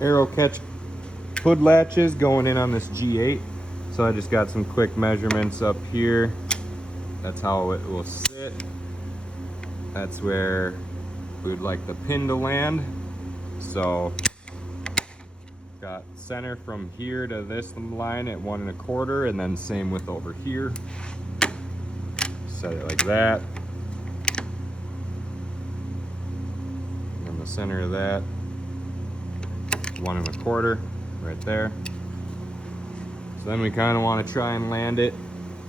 AeroCatch hood latches going in on this G8. So I just got some quick measurements up here. That's how it will sit. That's where we would like the pin to land. So got center from here to this line at 1 1/4, and then same with over here. Set it like that. And then the center of that, 1 1/4, right there. So then we kind of want to try and land it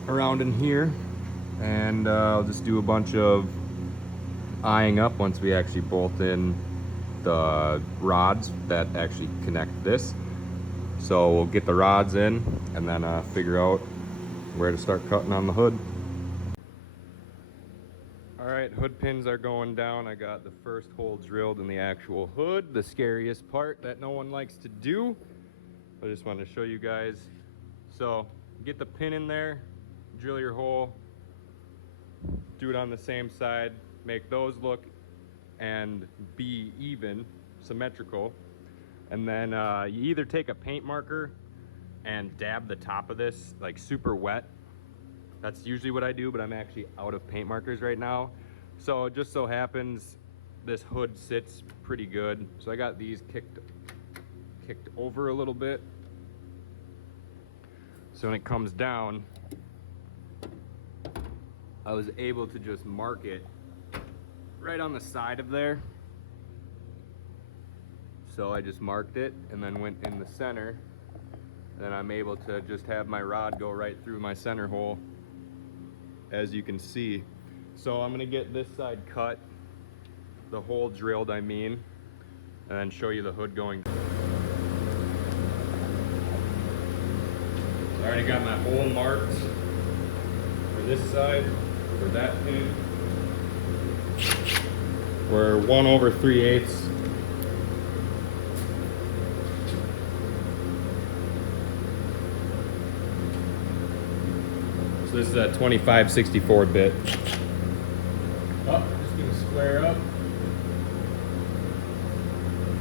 around in here, and I'll just do a bunch of eyeing up once we actually bolt in the rods that actually connect this. So we'll get the rods in and then figure out where to start cutting on the hood. All right, hood pins are going down. I got the first hole drilled in the actual hood, the scariest part that no one likes to do. I just wanted to show you guys. So get the pin in there, drill your hole, do it on the same side, make those look and be even, symmetrical. And then you either take a paint marker and dab the top of this like super wet. That's usually what I do, but I'm actually out of paint markers right now. So it just so happens this hood sits pretty good. So I got these kicked over a little bit. So when it comes down, I was able to just mark it right on the side of there. So I just marked it and then went in the center. Then I'm able to just have my rod go right through my center hole, as you can see. So I'm gonna get this side cut, the hole drilled I mean, and then show you the hood going. I already got my hole marked for this side, for that pin. We're 1 3/8. So this is a 25/64 bit. Oh, just gonna square up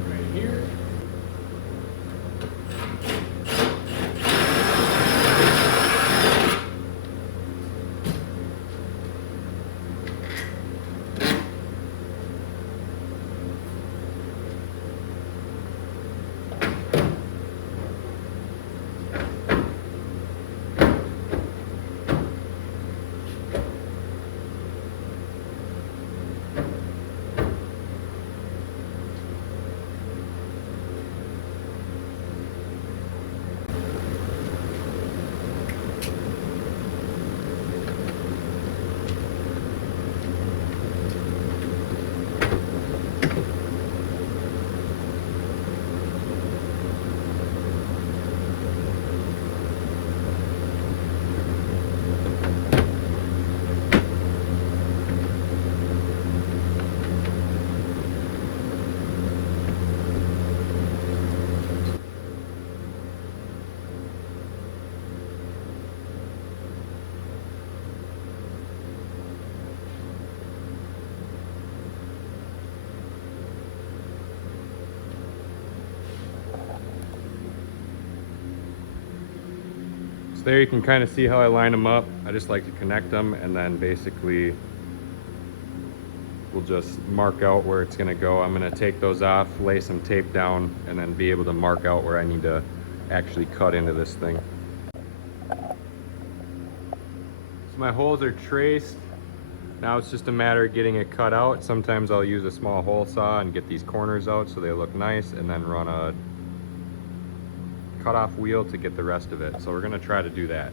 right here. So there you can kind of see how I line them up. I just like to connect them, and then basically we'll just mark out where it's gonna go. I'm gonna take those off, lay some tape down, and then be able to mark out where I need to actually cut into this thing. So my holes are traced. Now it's just a matter of getting it cut out. Sometimes I'll use a small hole saw and get these corners out so they look nice, and then run a cut-off wheel to get the rest of it. So we're gonna try to do that.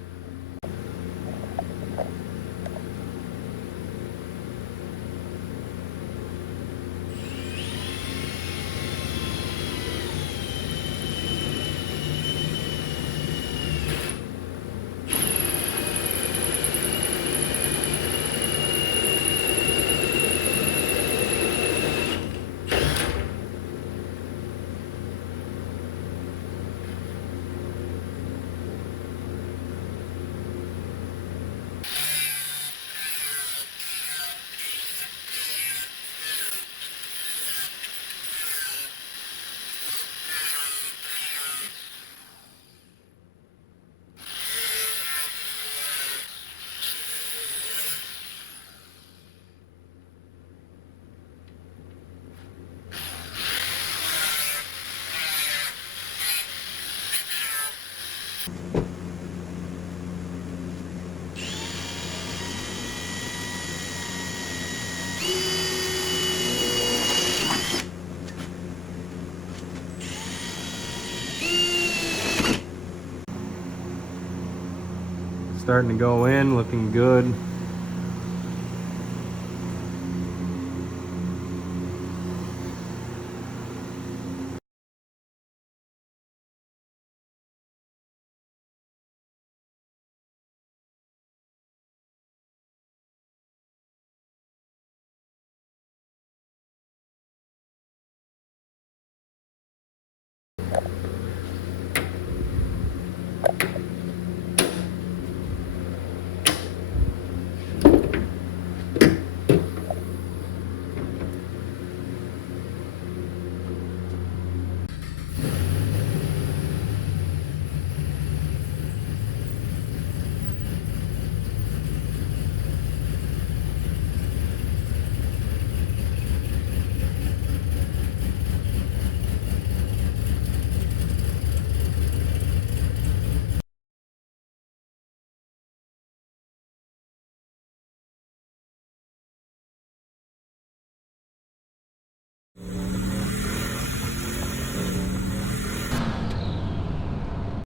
Starting to go in, looking good.